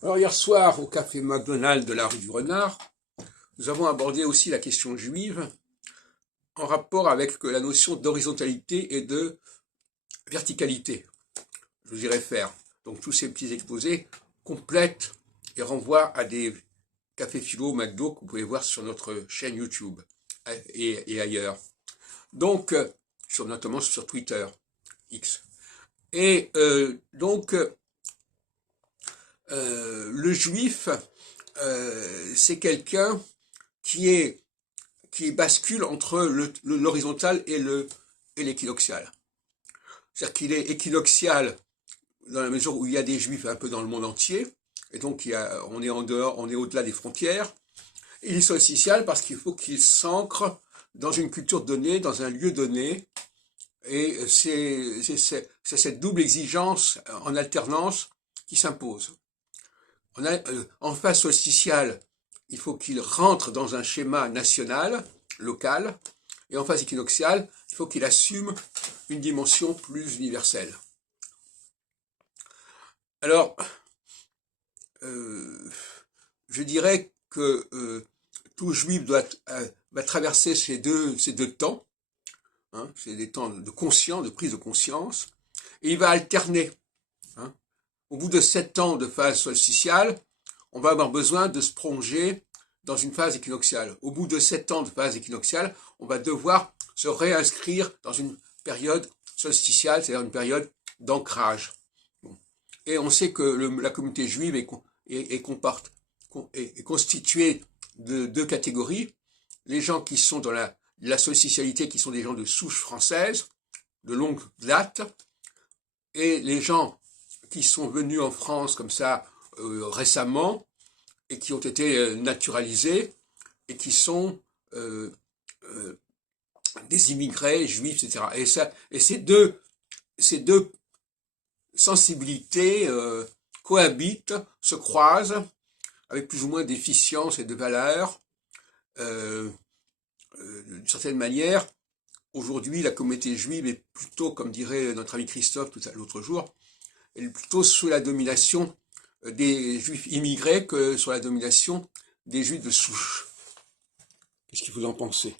Alors hier soir, au café McDonald's de la rue du Renard, nous avons abordé aussi la question juive en rapport avec la notion d'horizontalité et de verticalité. Je vous y réfère. Donc tous ces petits exposés complètent et renvoient à des cafés philo McDo que vous pouvez voir sur notre chaîne YouTube et ailleurs. Donc, notamment sur Twitter, X. Et le juif, c'est quelqu'un qui bascule entre l'horizontal et l'équinoxial. C'est-à-dire qu'il est équinoxial dans la mesure où il y a des juifs un peu dans le monde entier, et donc on est en dehors, on est au-delà des frontières. Il est solsticial parce qu'il faut qu'il s'ancre dans une culture donnée, dans un lieu donné, et c'est cette double exigence en alternance qui s'impose. En phase solsticiale, il faut qu'il rentre dans un schéma national, local, et en phase équinoxiale, il faut qu'il assume une dimension plus universelle. Alors, je dirais que tout juif va traverser ces deux temps, hein, c'est des temps de conscience, de prise de conscience, et il va alterner. Hein. Au bout de 7 ans de phase solsticiale, on va avoir besoin de se plonger dans une phase équinoxiale. Au bout de 7 ans de phase équinoxiale, on va devoir se réinscrire dans une période solsticiale, c'est-à-dire une période d'ancrage. Et on sait que la communauté juive est constituée de deux catégories. Les gens qui sont dans la solsticialité, qui sont des gens de souche française, de longue date, et les gens qui sont venus en France comme ça récemment, et qui ont été naturalisés, et qui sont des immigrés juifs, etc. Et ces deux sensibilités cohabitent, se croisent, avec plus ou moins d'efficience et de valeur. D'une certaine manière, aujourd'hui, la communauté juive est plutôt, comme dirait notre ami Christophe l'autre jour, elle est plutôt sous la domination des juifs immigrés que sur la domination des juifs de souche. Qu'est-ce que vous en pensez ?